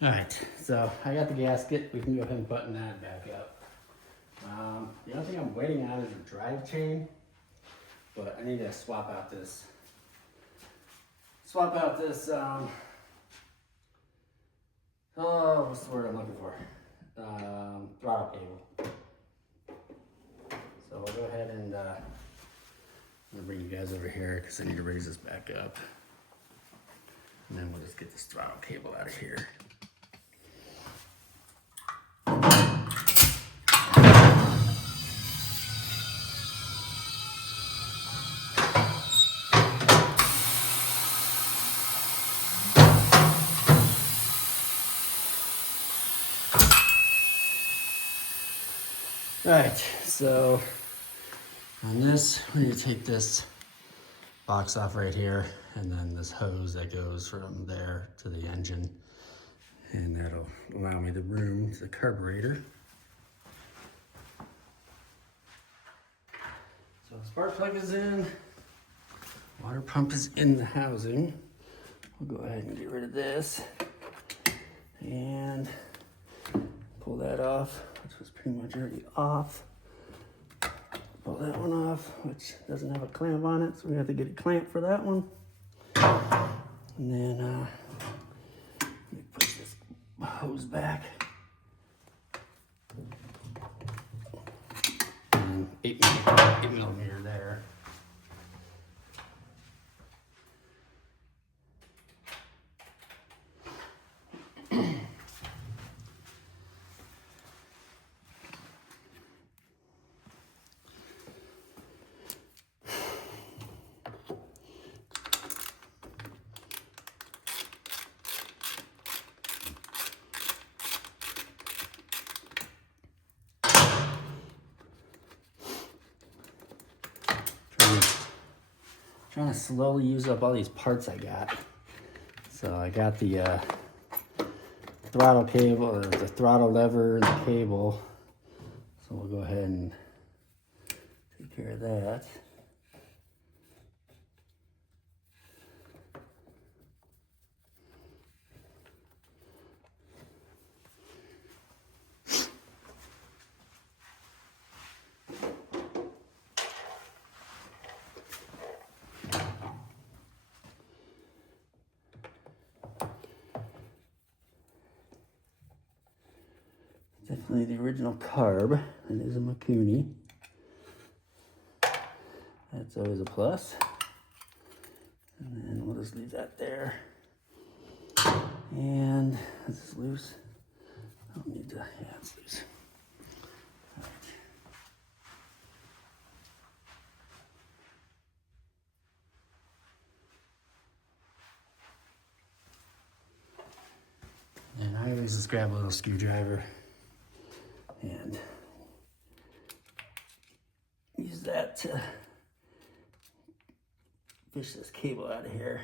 All right, so I got the gasket. We can go ahead and button that back up. The only thing I'm waiting on is a drive chain, but I need to swap out this, oh, what's the word I'm looking for? Throttle cable. So we'll go ahead and I'm gonna bring you guys over here because I need to raise this back up. And then we'll just get this throttle cable out of here. All right, so on this, we need to take this box off right here, and then this hose that goes from there to the engine, and that'll allow me the room to the carburetor. So the spark plug is in, water pump is in the housing. We'll go ahead and get rid of this and pull that off, which was pretty much already off. Pull that one off, which doesn't have a clamp on it, so we have to get a clamp for that one. And then let me push this hose back. And 8mm there. Trying to slowly use up all these parts I got. So I got the throttle cable, the throttle lever and the cable. So we'll go ahead and take care of that. Definitely the original carb. It is a Makuni. That's always a plus. And then we'll just leave that there. And this is loose. I don't need to, yeah, it's loose. All right. And I always just grab a little screwdriver and use that to fish this cable out of here.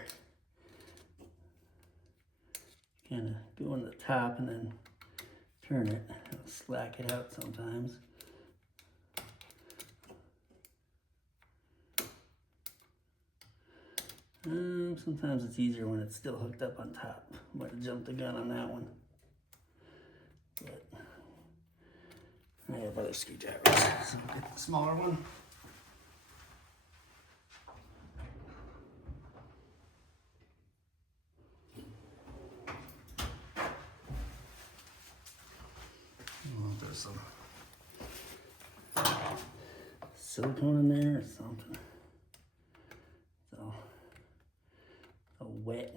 Kind of go on the top and then turn it. It'll slack it out sometimes. Sometimes it's easier when it's still hooked up on top. Might have jumped the gun on that one. But I have other screwdrivers, so I'll get the smaller one. Oh, there's some silicone in there or something. So wet.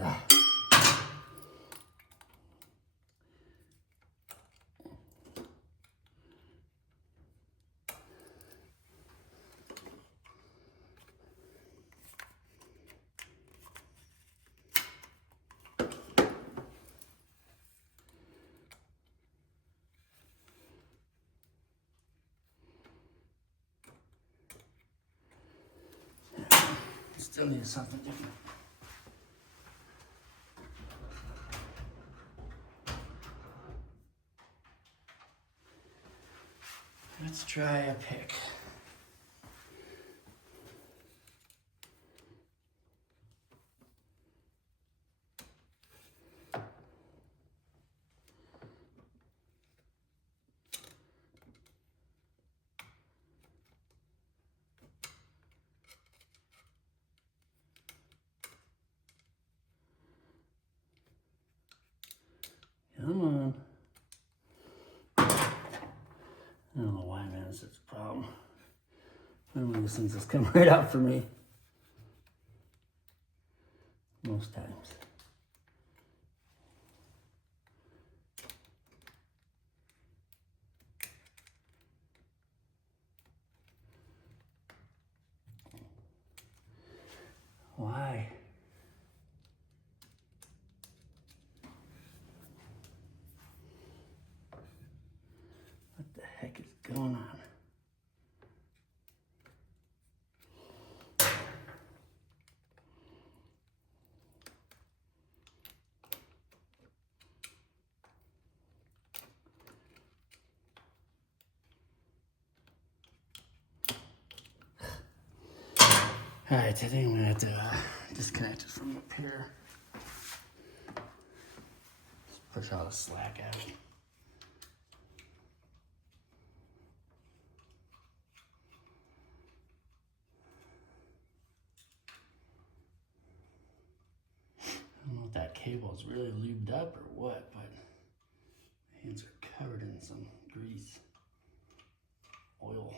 Ah. Still need something different. Let's try a pick. That's such a problem. One of those things that's come right out for me. Most times. Why? What the heck is going on? All right, today I'm gonna have to disconnect it from up here. Just push all the slack out. I don't know if that cable is really lubed up or what, but my hands are covered in some grease, oil.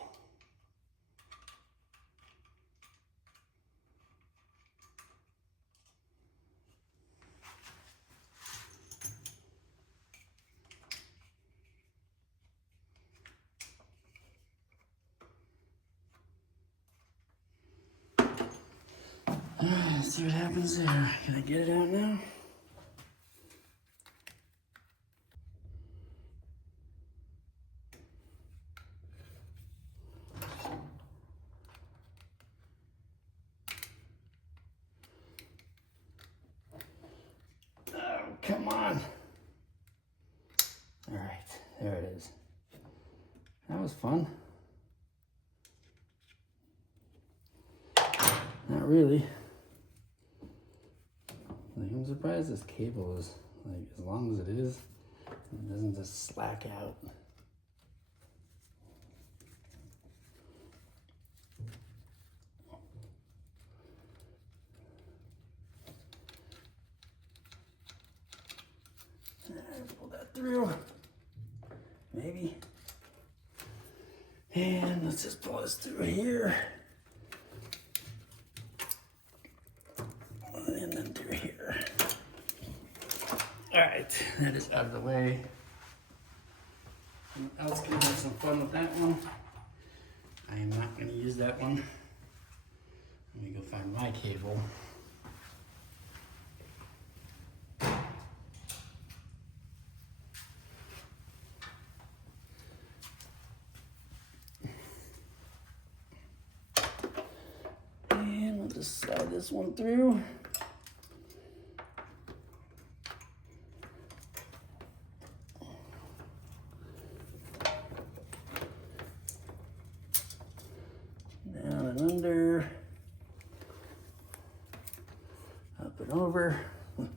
Let's see what happens there. Can I get it out now? Oh, come on. All right, there it is. That was fun. Not really. Like, I'm surprised this cable is, like, as long as it is, it doesn't just slack out. Pull that through. Maybe. And let's just pull this through here. And then through here. All right, that is out of the way. Someone else can have some fun with that one. I am not going to use that one. Let me go find my cable. And we'll just slide this one through. Down and under, up and over, and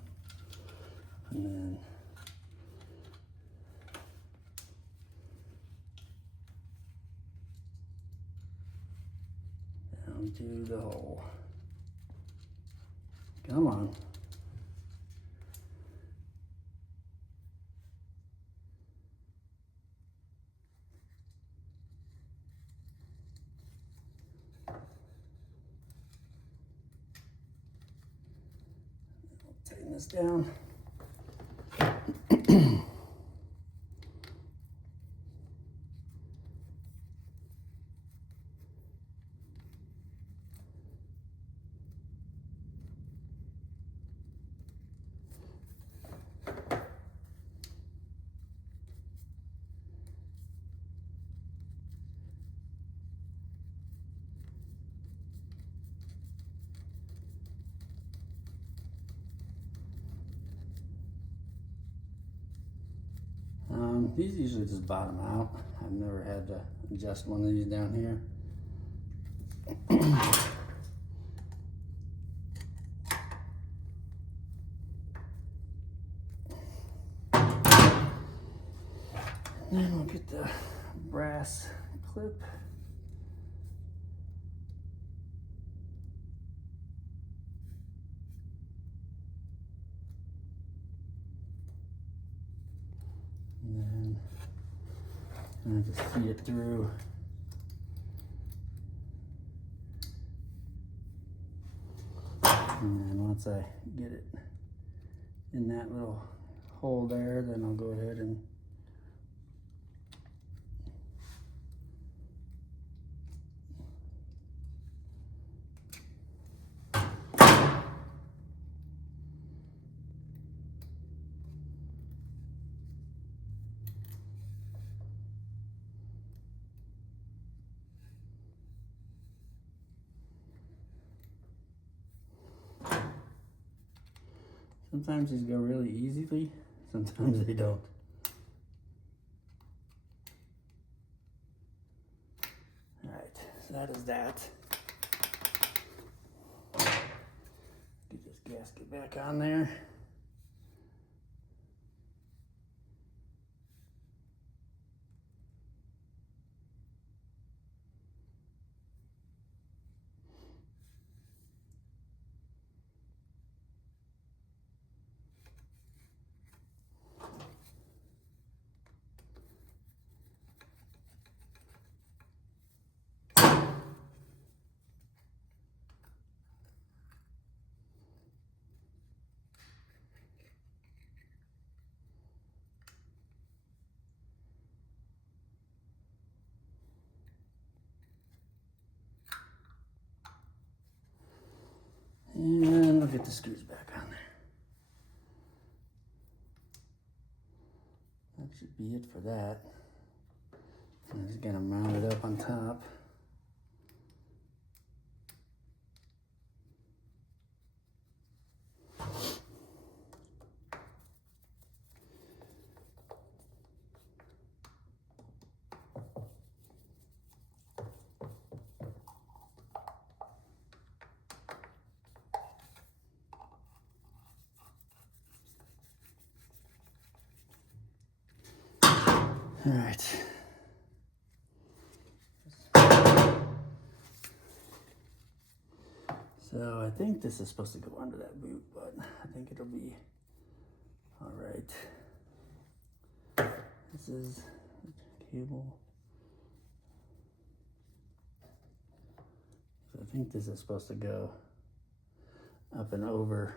then down to the hole. Come on. Tighten this down. These usually just bottom out. I've never had to adjust one of these down here. Then we'll get the brass clip. And then I just feed it through once I get it in that little hole there, then I'll go ahead and sometimes these go really easily, sometimes they don't. Alright, so that is that. Get this gasket back on there. And I'll get the screws back on there. That should be it for that. I'm just gonna mount it up on top. All right. So I think this is supposed to go under that boot, but I think it'll be all right. This is the cable. So I think this is supposed to go up and over.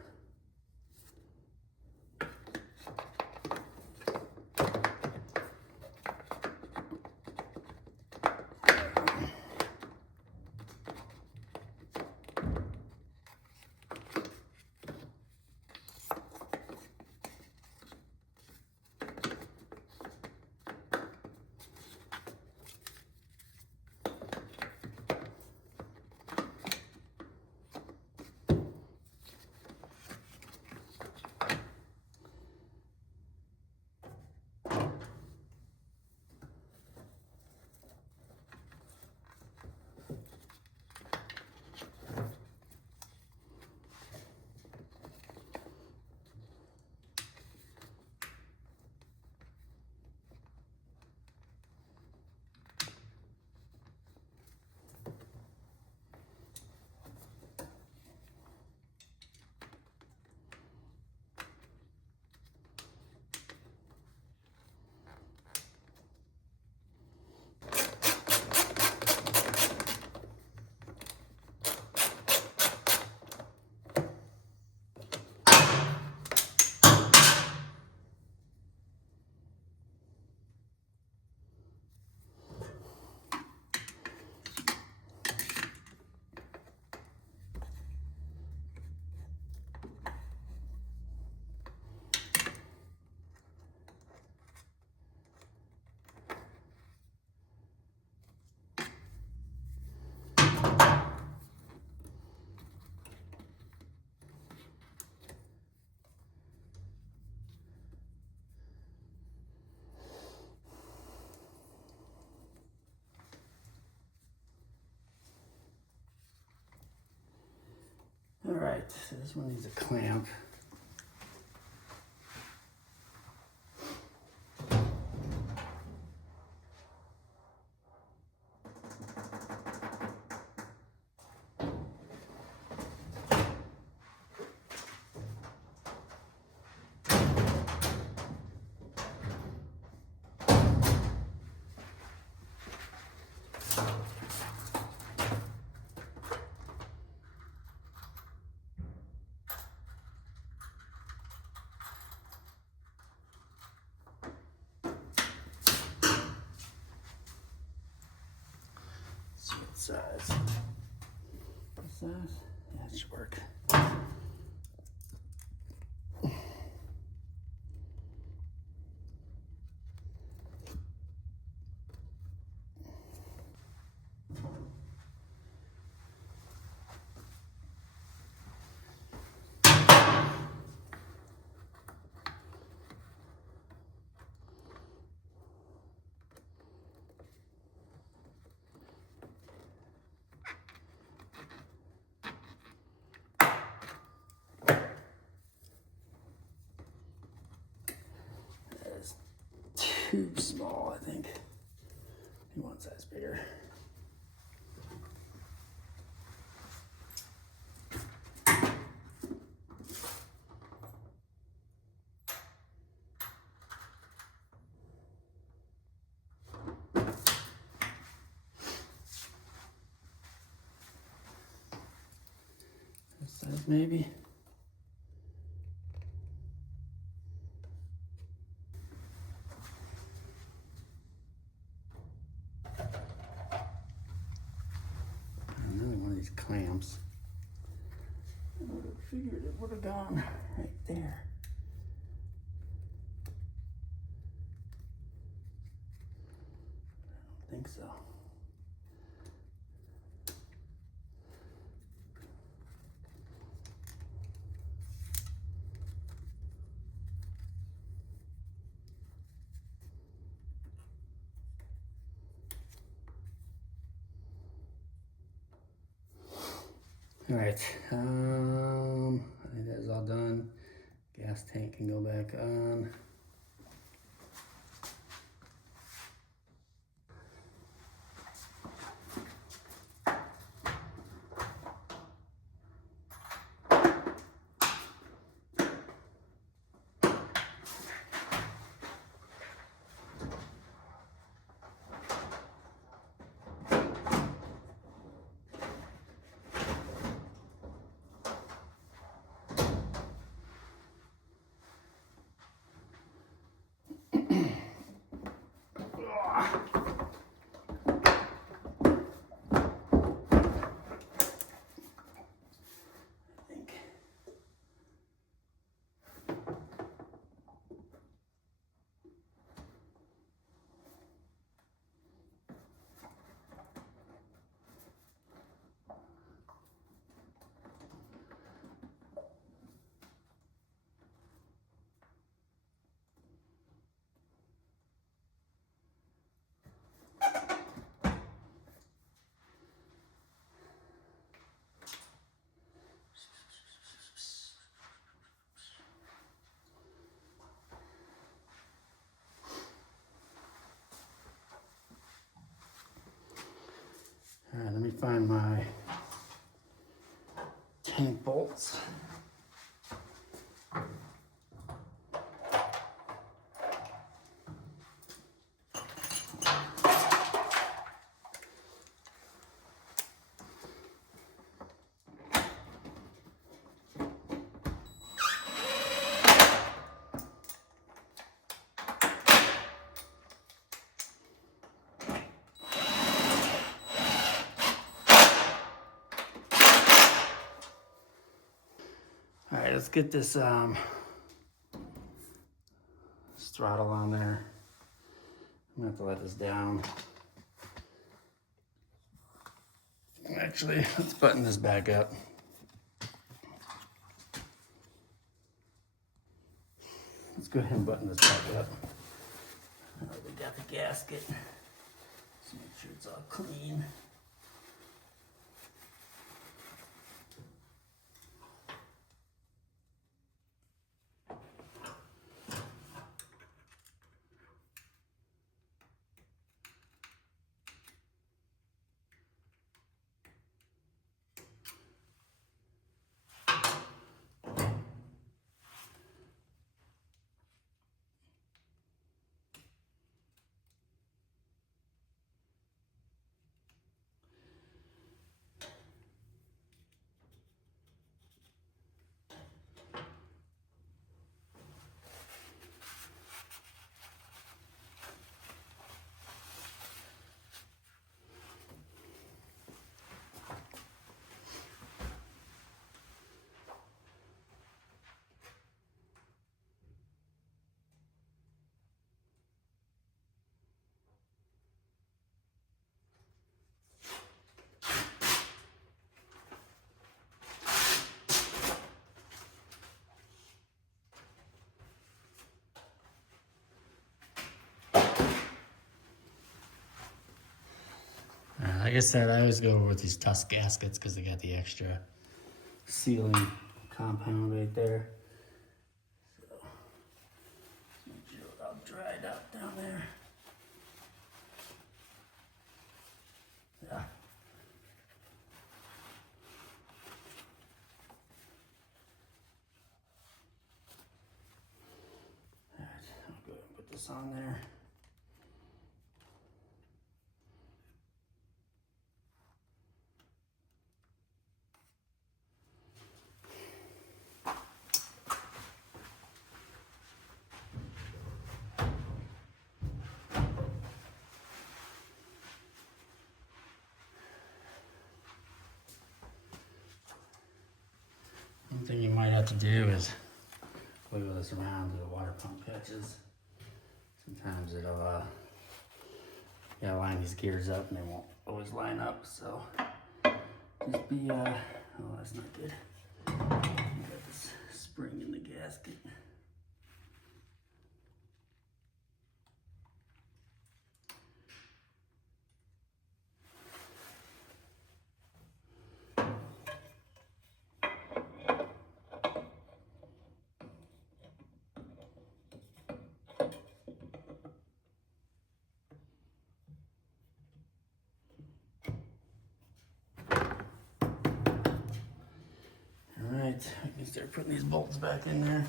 All right, so this one needs a clamp. size? What size? Yeah, it should work. Too small, I think. One size bigger. This size maybe. Another one of these clamps. I would have figured it would have gone right there. I don't think so. All right, I think that is all done. Gas tank can go back on. All right, let me find my tank bolts. All right, let's get this throttle on there. I'm gonna have to let this down. Actually, let's button this back up. Let's go ahead and button this back up. We got the gasket. Let's make sure it's all clean. like I said, I always go with these Tusk gaskets because they got the extra sealing compound right there. So, make sure it's all dried up down there. Yeah. Alright, I'll go ahead and put this on there. One thing you might have to do is wiggle this around to the water pump catches. Sometimes it'll, you gotta line these gears up and they won't always line up, so just be, oh, that's not good. You got this spring in the gasket. Alright, I can start putting these bolts back in there.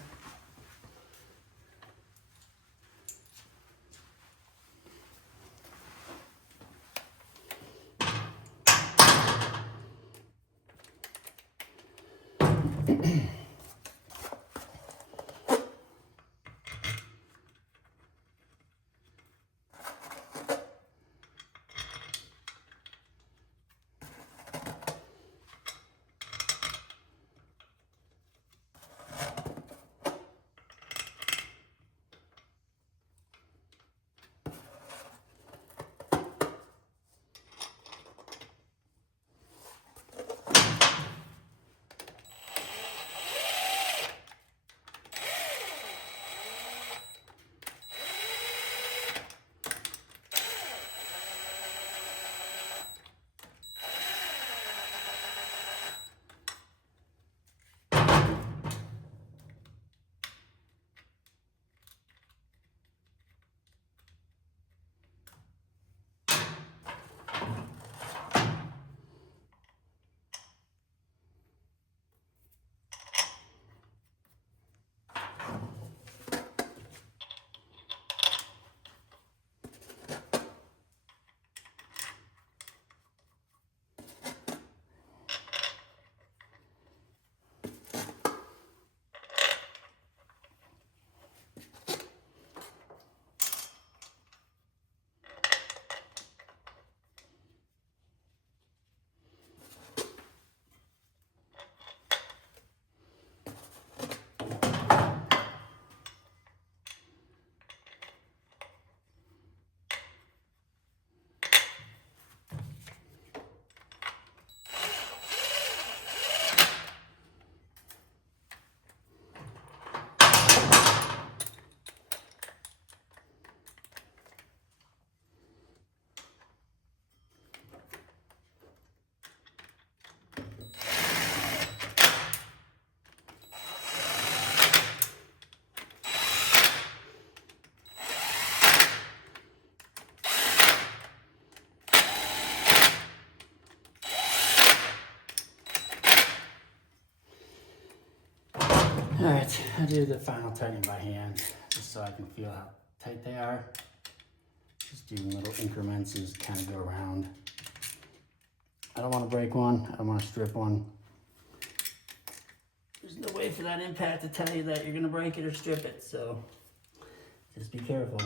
Alright, I do the final tightening by hand, just so I can feel how tight they are. Just do little increments and just kind of go around. I don't want to break one, I don't want to strip one. There's no way for that impact to tell you that you're going to break it or strip it, so just be careful.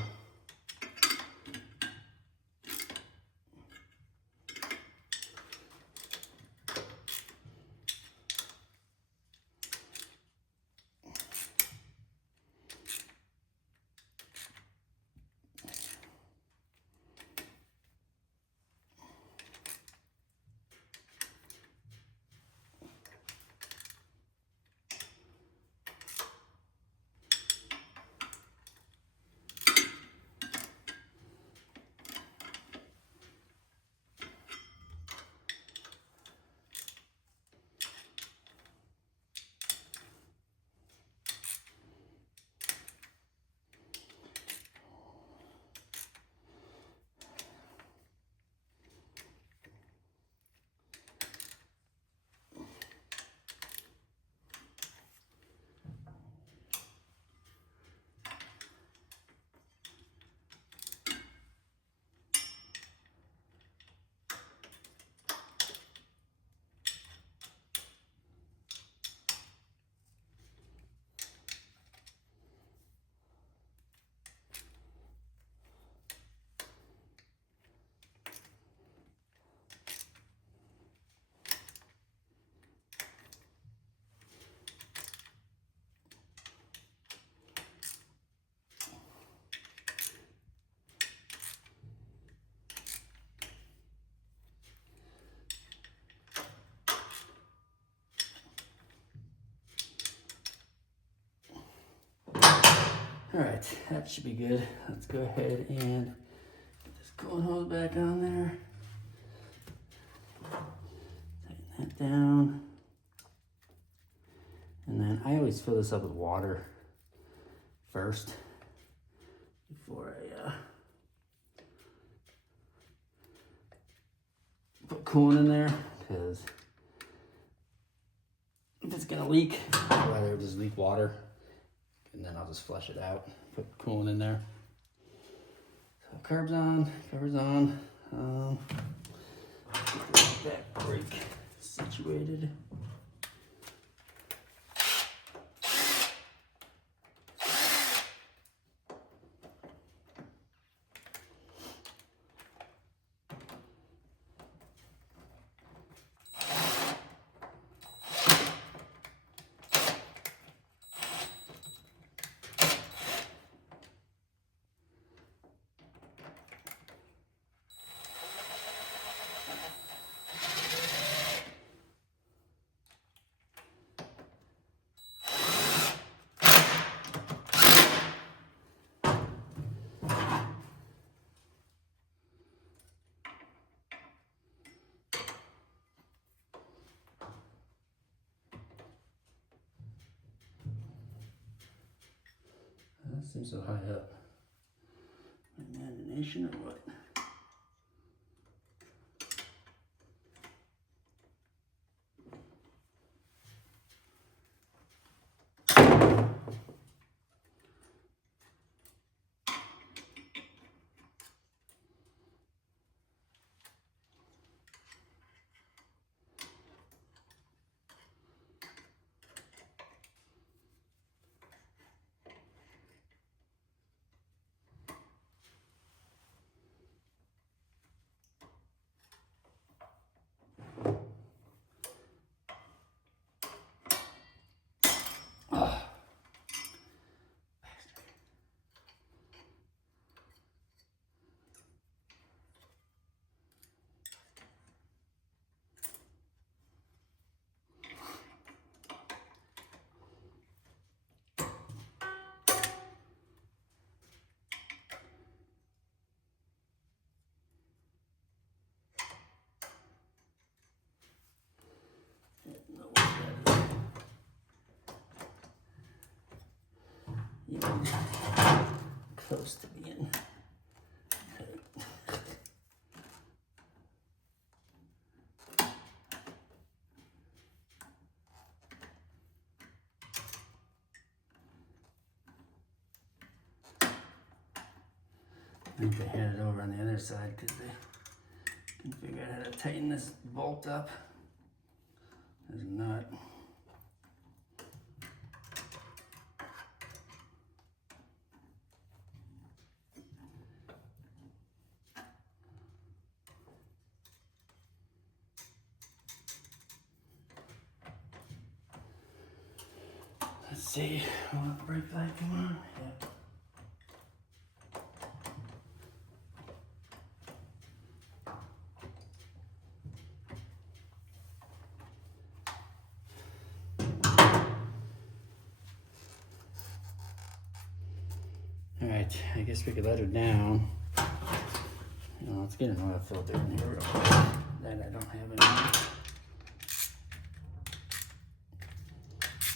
All right, that should be good. Let's go ahead and get this coolant hose back on there. Tighten that down. And then I always fill this up with water first before I put coolant in there, because if it's gonna leak, I'd rather just leak water, and then I'll just flush it out, put coolant in there. So carbs on, covers on. Get this back brake situated. That seems so high up. Imagination or what? Even close to being I think they had it over on the other side because they can figure out how to tighten this bolt up. There's a nut. Let's see, will the brake light come on? Yeah. All right, I guess we could let her down. Let's get an oil filter in here real quick. That I don't have anymore.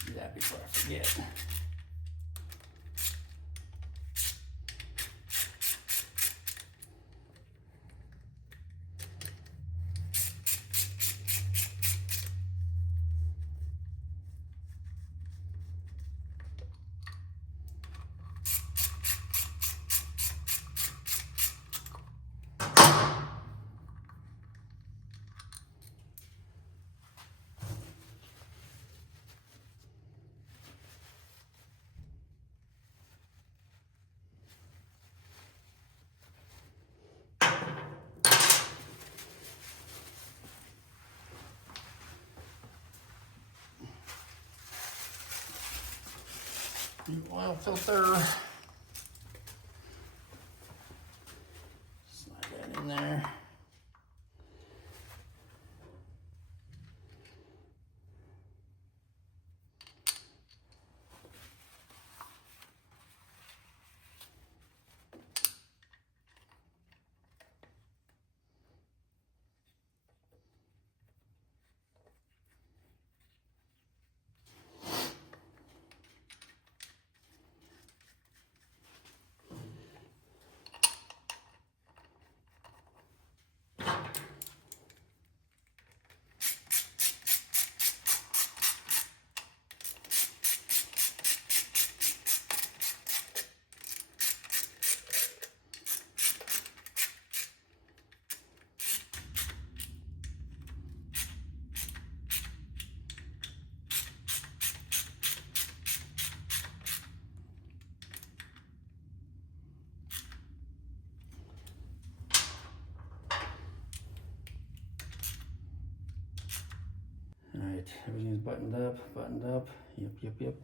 Do that before I forget. Oil filter. Slide that in there. Alright, everything's buttoned up. Yep.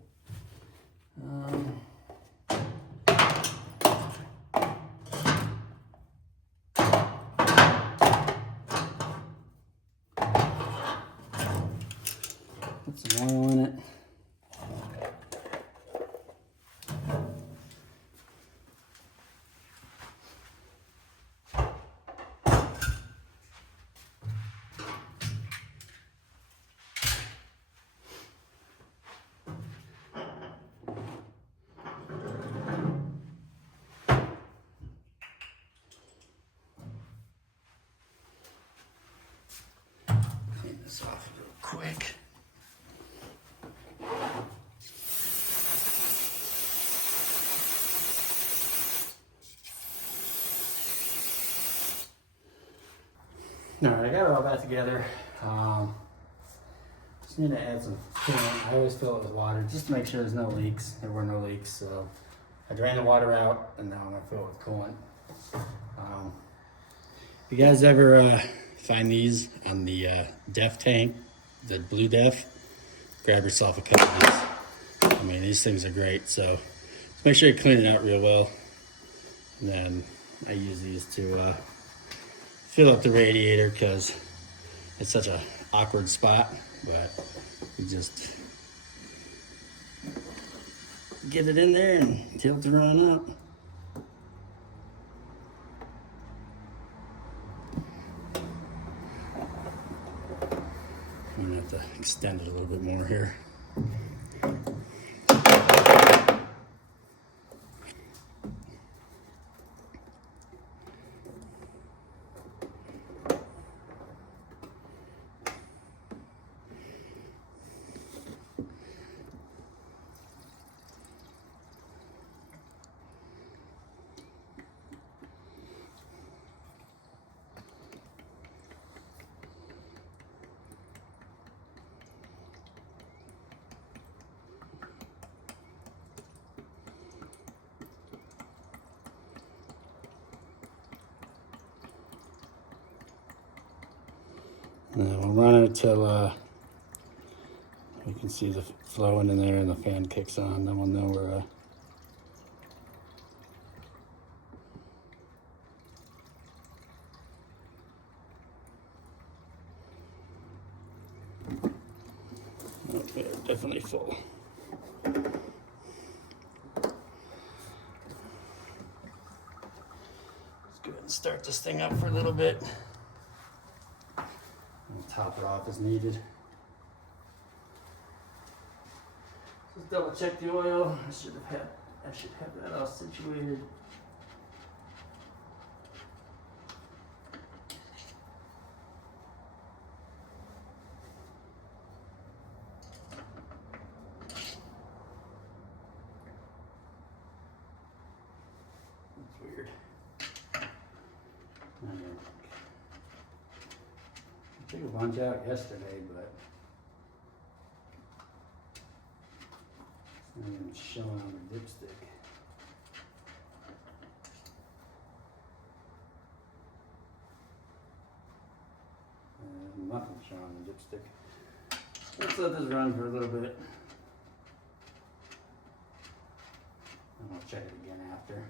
Put some oil in it. Clean this off real quick. Alright, I got it all back together. Just need to add some coolant. I always fill it with water just to make sure there's no leaks. There were no leaks, so I drained the water out and now I'm gonna fill it with coolant. If you guys ever find these on the DEF tank, the blue DEF, grab yourself a couple of these. I mean, these things are great, so just make sure you clean it out real well. And then I use these to fill up the radiator because it's such an awkward spot, but you just get it in there and tilt it on up. I'm gonna have to extend it a little bit more here. And we'll run it till you can see the flowing in there and the fan kicks on. Then we'll know we're okay, definitely full. Let's go ahead and start this thing up for a little bit. Top it off as needed. Just double check the oil. I should have that all situated. That's weird. I took a bunch out yesterday, but it's not even showing on the dipstick. Nothing showing on the dipstick. Let's let this run for a little bit. And I'll check it again after.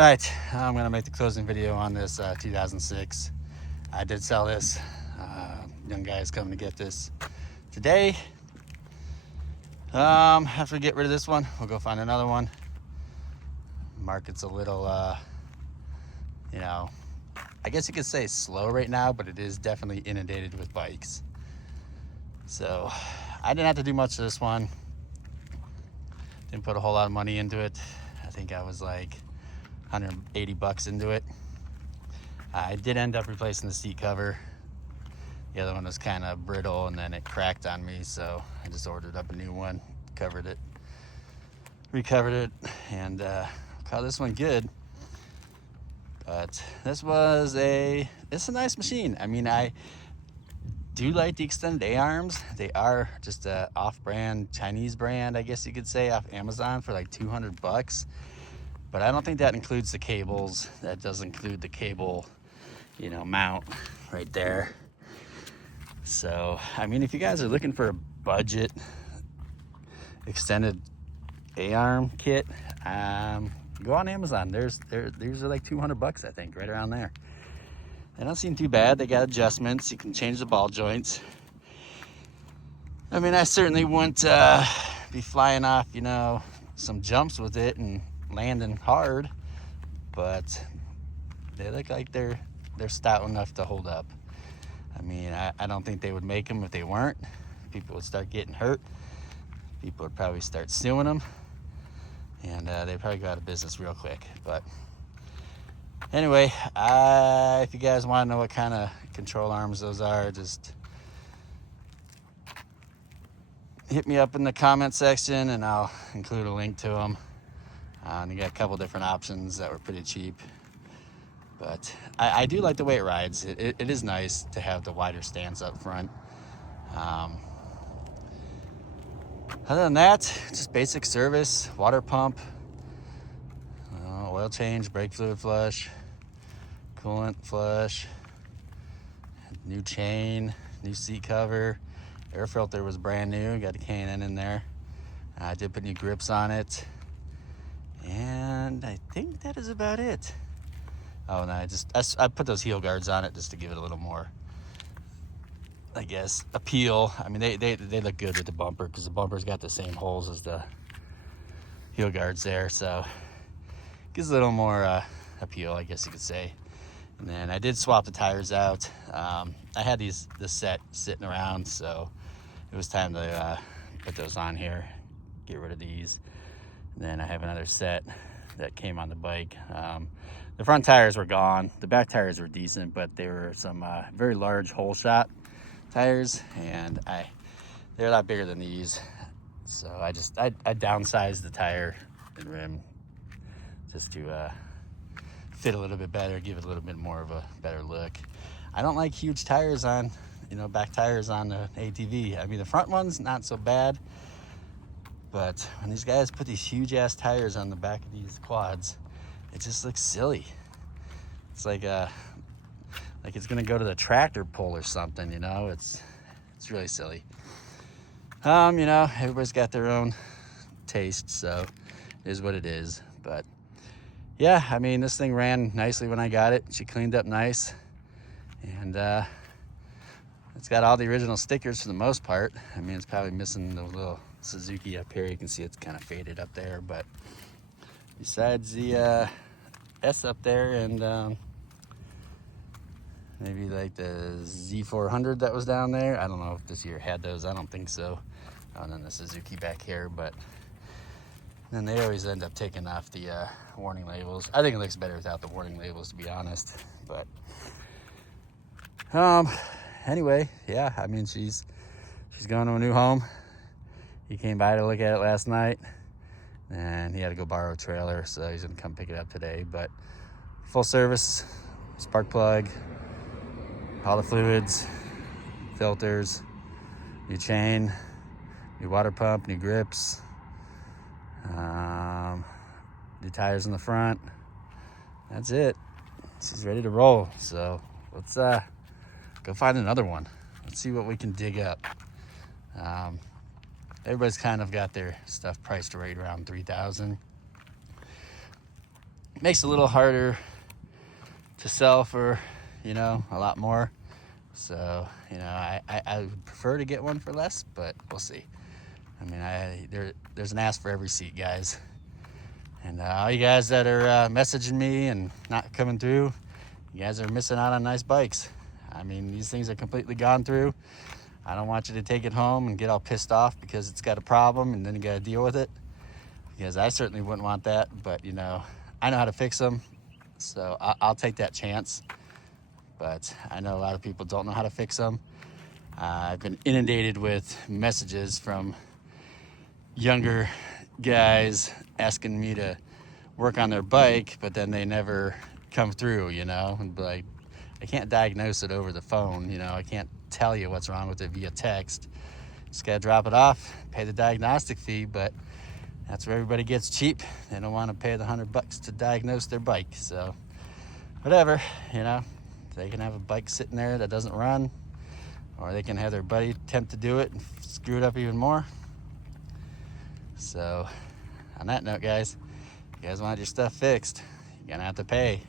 All right, I'm gonna make the closing video on this 2006. I did sell this. Young guy's coming to get this today. After we get rid of this one, we'll go find another one. Market's a little, you know, I guess you could say slow right now, but it is definitely inundated with bikes. So I didn't have to do much of this one. Didn't put a whole lot of money into it. I think I was like 180 bucks into it. I did end up replacing the seat cover. The other one was kind of brittle and then it cracked on me, so I just ordered up a new one, covered it, recovered it, and caught this one good. But this was it's a nice machine. I mean, I do like the extended A-arms. They are just a off-brand Chinese brand, I guess you could say, off Amazon for like 200 bucks. But I don't think that includes the cables. That does include the cable, you know, mount right there. So, I mean, if you guys are looking for a budget extended A-arm kit, go on Amazon. These are like 200 bucks, I think, right around there. They don't seem too bad. They got adjustments. You can change the ball joints. I mean, I certainly wouldn't be flying off, you know, some jumps with it and landing hard, but they look like they're stout enough to hold up. I mean, I don't think they would make them if they weren't. People would start getting hurt. People would probably start suing them, and they'd probably go out of business real quick. But anyway, if you guys want to know what kind of control arms those are, just hit me up in the comment section and I'll include a link to them. And you got a couple different options that were pretty cheap. But I do like the way it rides. It is nice to have the wider stance up front. Other than that, just basic service, water pump, oil change, brake fluid flush, coolant flush, new chain, new seat cover, air filter was brand new, got a K&N in there. I did put new grips on it, and I think that is about it. Oh, and I put those heel guards on it just to give it a little more, I guess, appeal. I mean, they look good with the bumper because the bumper's got the same holes as the heel guards there, so gives a little more appeal, I guess you could say. And then I did swap the tires out. I had this set sitting around, so it was time to put those on here, get rid of these. And then I have another set that came on the bike. The front tires were gone. The back tires were decent, but they were some very large hole shot tires, and they're a lot bigger than these. So I downsized the tire and rim just to fit a little bit better, give it a little bit more of a better look. I don't like huge tires on, back tires on the ATV. I mean, the front one's not so bad, but when these guys put these huge ass tires on the back of these quads, it just looks silly. It's like it's gonna go to the tractor pull or something, It's really silly. Everybody's got their own taste, so it is what it is. But yeah, I mean, this thing ran nicely when I got it. She cleaned up nice, and it's got all the original stickers for the most part. I mean, it's probably missing the little Suzuki up here. You can see it's kind of faded up there, but besides the S up there and maybe like the Z400 that was down there. I don't know if this year had those. I don't think so. And then the Suzuki back here, but then they always end up taking off the warning labels. I think it looks better without the warning labels, to be honest. But anyway, yeah, I mean, she's going to a new home. He came by to look at it last night, and he had to go borrow a trailer, so he's gonna come pick it up today. But full service, spark plug, all the fluids, filters, new chain, new water pump, new grips, new tires in the front. That's it. She's ready to roll. So let's go find another one. Let's see what we can dig up. Everybody's kind of got their stuff priced right around $3,000. makes it a little harder to sell for, you know, a lot more. So, you know, I would prefer to get one for less, but we'll see. I mean, there's an ask for every seat, guys. And all you guys that are messaging me and not coming through, you guys are missing out on nice bikes. I mean, these things are completely gone through. I don't want you to take it home and get all pissed off because it's got a problem and then you got to deal with it. Because I certainly wouldn't want that, but you know, I know how to fix them, so I'll take that chance. But I know a lot of people don't know how to fix them. I've been inundated with messages from younger guys asking me to work on their bike, but then they never come through, you know, and be like, I can't diagnose it over the phone, you know, I can't tell you what's wrong with it via text. Just gotta drop it off, pay the diagnostic fee, but that's where everybody gets cheap. They don't want to pay the $100 to diagnose their bike. So whatever, you know, they can have a bike sitting there that doesn't run, or they can have their buddy attempt to do it and screw it up even more. So on that note, guys, if you guys want your stuff fixed, you're gonna have to pay.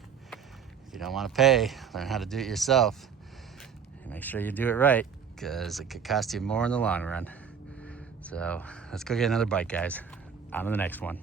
If you don't want to pay, learn how to do it yourself. And make sure you do it right, because it could cost you more in the long run. So let's go get another bike, guys. On to the next one.